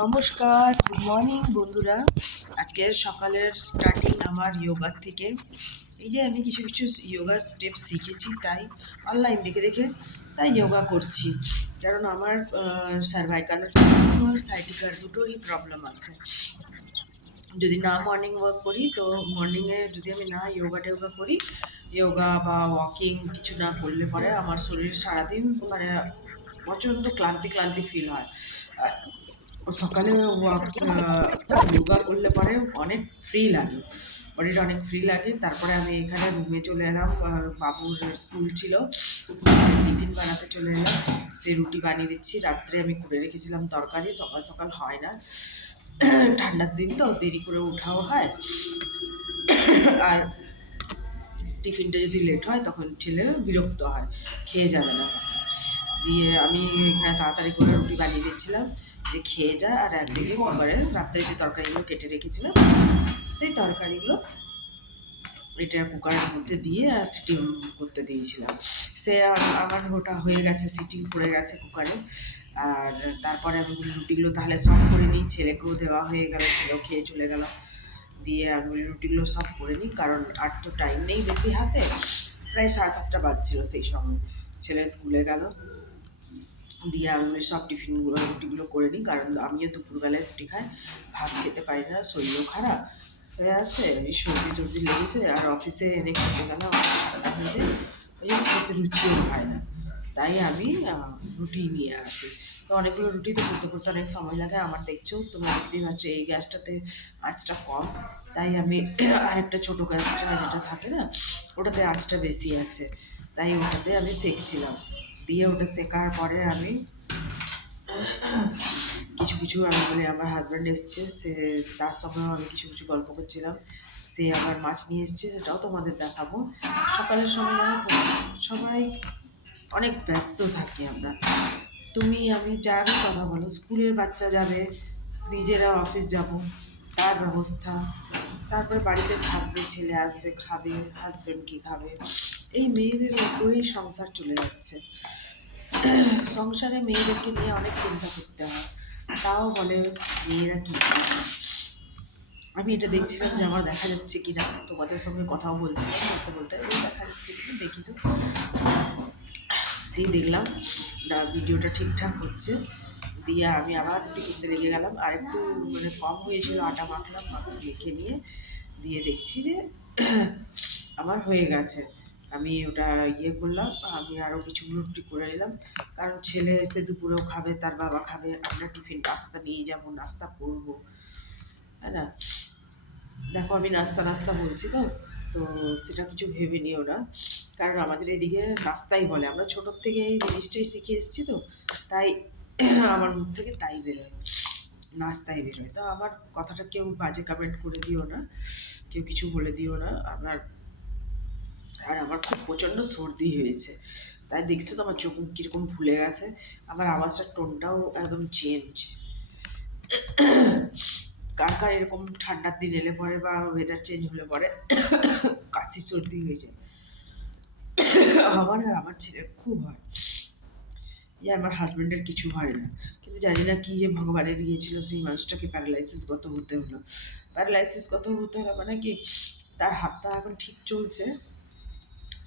নমস্কার, good morning বন্ধুরা। আজকের সকালের স্টার্টিং আমার যোগার থেকে। এই যে আমি কিছু কিছু যোগা স্টেপ শিখেছি, তাই অনলাইন দেখে দেখে তাই যোগা করছি। কারণ আমার সার্ভাইকাল আর সাইটিকার দুটোরই প্রবলেম আছে। যদি না মর্নিং ওয়াক করি, তো মর্নিংয়ে যদি আমি না টোগা করি, যোগা বা ওয়াকিং কিছু না করলে পরে আমার শরীর সারাদিন মানে প্রচণ্ড ক্লান্তি ক্লান্তি ফিল হয়। সকালে যোগা করলে পরে অনেক ফ্রি লাগে, বডিটা অনেক ফ্রি লাগে। তারপরে আমি এখানে রুমে চলে এলাম, বাবুর স্কুল ছিল, টিফিন বানাতে চলে এলাম। সেই রুটি বানিয়ে দিচ্ছি। রাত্রে আমি করে রেখেছিলাম তরকারি, সকাল সকাল হয় না, ঠান্ডার দিন তো দেরি করে ওঠাও হয়, আর টিফিনটা যদি লেট হয় তখন ছেলে বিরক্ত হয়, খেয়ে যাবে না তখন। দিয়ে আমি এখানে তাড়াতাড়ি করে রুটি বানিয়ে দিচ্ছিলাম যে খেয়ে যায়, আর একদিকে কুকারে রাত্রে যে তরকারিগুলো কেটে রেখেছিলাম সেই তরকারিগুলো এটা কুকারের মধ্যে দিয়ে আর সিটি করতে দিয়েছিলাম। সে আমার ওটা হয়ে গেছে, সিটি পড়ে গেছে কুকারে। আর তারপরে আমি রুটিগুলো তাহলে সব করে নিই, ছেলেকেও দেওয়া হয়ে গেল, ছেলেও খেয়ে চলে গেল। দিয়ে আমি রুটিগুলো সব করে নিই, কারণ আর তো টাইম নেই বেশি হাতে। প্রায় 7:30 বাজছিল সেই সময়, ছেলে স্কুলে গেল। দিয়ে আমি সব রুটিগুলো করে নিই, কারণ আমিও দুপুরবেলায় রুটি খাই, ভাত খেতে পারি না, শরীরও খারাপ হয়ে আছে, এই সর্দি টর্দি লেগেছে, আর অফিসে এনে খেতে গেলে ঠান্ডা হয়ে যায়, ওই জন্য খেতে রুচিও হয় না। তাই আমি রুটি নিয়ে আসি। তো অনেকগুলো রুটি তো করতে করতে অনেক সময় লাগে আমার, দেখছো তোমরা দেখতেই পাচ্ছ এই গ্যাসটাতে আঁচটা কম, তাই আমি আরেকটা ছোটো গ্যাসটা যেটা থাকে না, ওটাতে আঁচটা বেশি আছে, তাই ওটাতে আমি সেঁকছিলাম। দিয়ে ওটা শেখার পরে আমি কিছু কিছু আমি বলে আমার হাজব্যান্ড এসছে, সে তার সঙ্গেও আমি কিছু কিছু গল্প করছিলাম। সে আবার মাছ নিয়ে এসছে, সেটাও তোমাদের দেখাবো। সকালের সময় জানো তো সবাই অনেক ব্যস্ত থাকি আমরা, তুমি আমি যারই কথা বলো, স্কুলের বাচ্চা যাবে, নিজেরা অফিস যাব, তার ব্যবস্থা, তারপরে বাড়িতে থাকবে, ছেলে আসবে খাবে, হাজব্যান্ড কী খাবে, এই মেয়েদের উপরেই সংসার চলে যাচ্ছে। সংসারে মেয়েদেরকে নিয়ে অনেক চিন্তা করতে হয়, তাও বলে মেয়েরা কী করে। আমি এটা দেখছিলাম যে আমার দেখা যাচ্ছে কিনা, তোমাদের সঙ্গে কথাও বলছিলাম বলতে বলতে, দেখা যাচ্ছে কিনা দেখি। তো সেই দেখলাম না ভিডিওটা ঠিকঠাক হচ্ছে। দিয়ে আমি আবার রুটি করতে লেগে গেলাম, আর একটু মানে কম হয়েছিল, আটা মাখলাম, মেখে নিয়ে দিয়ে দেখছি যে আমার হয়ে গেছে। আমি ওটা করলাম, আমি আরও কিছুগুলো রুটি করে নিলাম, কারণ ছেলে এসে দুপুরেও খাবে, তার বাবা খাবে, আমরা টিফিন নাস্তা নিয়ে যাবো, নাস্তা করবো, হ্যাঁ না। দেখো আমি নাস্তা নাস্তা বলছি তো, তো সেটা কিছু ভেবে নিও না, কারণ আমাদের এদিকে নাস্তাই বলে, আমরা ছোটোর থেকে এই জিনিসটাই শিখে এসেছি, তো তাই আমার মুখ থেকে তাই বেরোয়, নাস্তাই বেরোয়। তো আমার কথাটা কেউ বাজে কমেন্ট করে দিও না, কেউ কিছু বলে দিও না। আমার খুব প্রচণ্ড সর্দি হয়েছে, তাই দেখছো তো আমার চোখ মুখ কীরকম ফুলে গেছে, আমার আওয়াজটার টোনটাও একদম চেঞ্জ। কার কার এরকম ঠান্ডার দিন এলে পরে বা ওয়েদার চেঞ্জ হলে পরে কাশি সর্দি হয়ে যায়, আমার আর আমার ছেলের খুব হয়। আমার হাজব্যান্ডের কিছু হয় না, কিন্তু জানি না কী যে ভগবানের গিয়েছিল, সেই মানুষটাকে প্যারালাইসিসগত হতে হলো। প্যারালাইসিসগত হতে হলো মানে কি, তার হাত পা এখন ঠিক চলছে,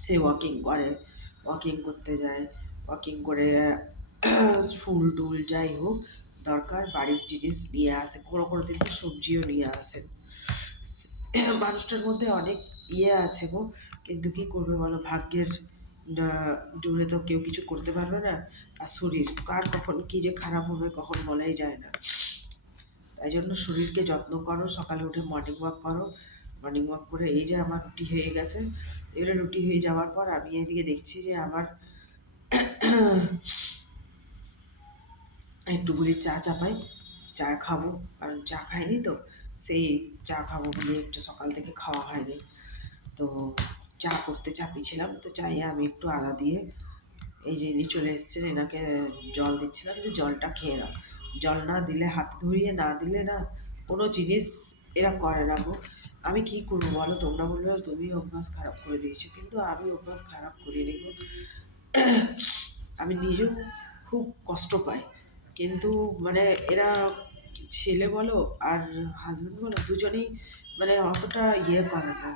সে ওয়াকিং করে, ওয়াকিং করতে যায়, ওয়াকিং করে ফুল টুল যাই হোক দরকার বাড়ির জিনিস নিয়ে আসে, কোনো কোনো দিন তো সবজিও নিয়ে আসেন। মানুষটার মধ্যে অনেক আছে গো, কিন্তু কী করবে বলো, ভাগ্যের জোরে তো কেউ কিছু করতে পারবে না। আর শরীর কার কখন কী যে খারাপ হবে কখন বলাই যায় না, তাই জন্য শরীরকে যত্ন করো, সকালে উঠে মর্নিং ওয়াক করো। মর্নিং ওয়াক করে এই যে আমার রুটি হয়ে গেছে, এবারে রুটি হয়ে যাওয়ার পর আমি এদিকে দেখছি যে আমার একটু বলি চা চাপাই, চা খাবো, কারণ চা খাইনি তো, সেই চা খাবো বলে একটু সকাল থেকে খাওয়া হয়নি, তো চা করতে চাপিয়েছিলাম। তো চাইয়ে আমি একটু আদা দিয়ে, এই যে ইনি চলে এসছেন, এনাকে জল দিচ্ছিলাম যে জলটা খেয়ে নাও, জল না দিলে হাত ধরিয়ে না দিলে না কোনো জিনিস এরা করে না গো। আমি কী করবো বলো, তোমরা বলবে তুমি অভ্যাস খারাপ করে দিয়েছো, কিন্তু আমি অভ্যাস খারাপ করিনি গো। আমি নিজেও খুব কষ্ট পাই, কিন্তু মানে এরা ছেলে বলো আর হাজবেন্ড বলো দুজনেই মানে অতটা ইয়ে করে না,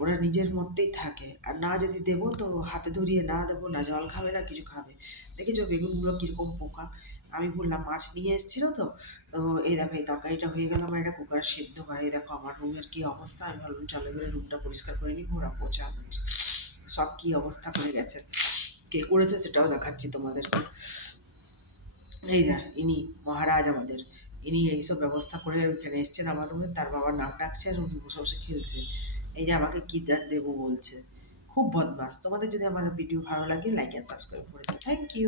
ওরা নিজের মধ্যেই থাকে। আর না যদি দেবো তো হাতে ধরিয়ে না দেবো, না জল খাবে না কিছু খাবে। দেখেছো বেগুনগুলো কীরকম পোকা। আমি বললাম মাছ নিয়ে এসেছিলো তো, তো এই দেখো এই তরকারিটা হয়ে গেল আমার, এটা কুকার সিদ্ধ করে। এই দেখো আমার রুমের কী অবস্থা। আমি ভাবলাম চলো এবারে রুমটা পরিষ্কার করে নিই, ওরা পোচা হচ্ছে সব কী অবস্থা করে গেছে। কে করেছে সেটাও দেখাচ্ছি তোমাদেরকে। এই যা ইনি মহারাজ আমাদের, ইনি এইসব ব্যবস্থা করে এখানে এসছেন আমার রুমে, তার বাবার নাম ডাকছে আর উনি বসে বসে খেলছে। এই যে আমাকে কি দেবো বলছে, খুব বদমাস। তোমাদের যদি আমার ভিডিও ভালো লাগে লাইক অ্যান্ড সাবস্ক্রাইব করে দিও। Thank you.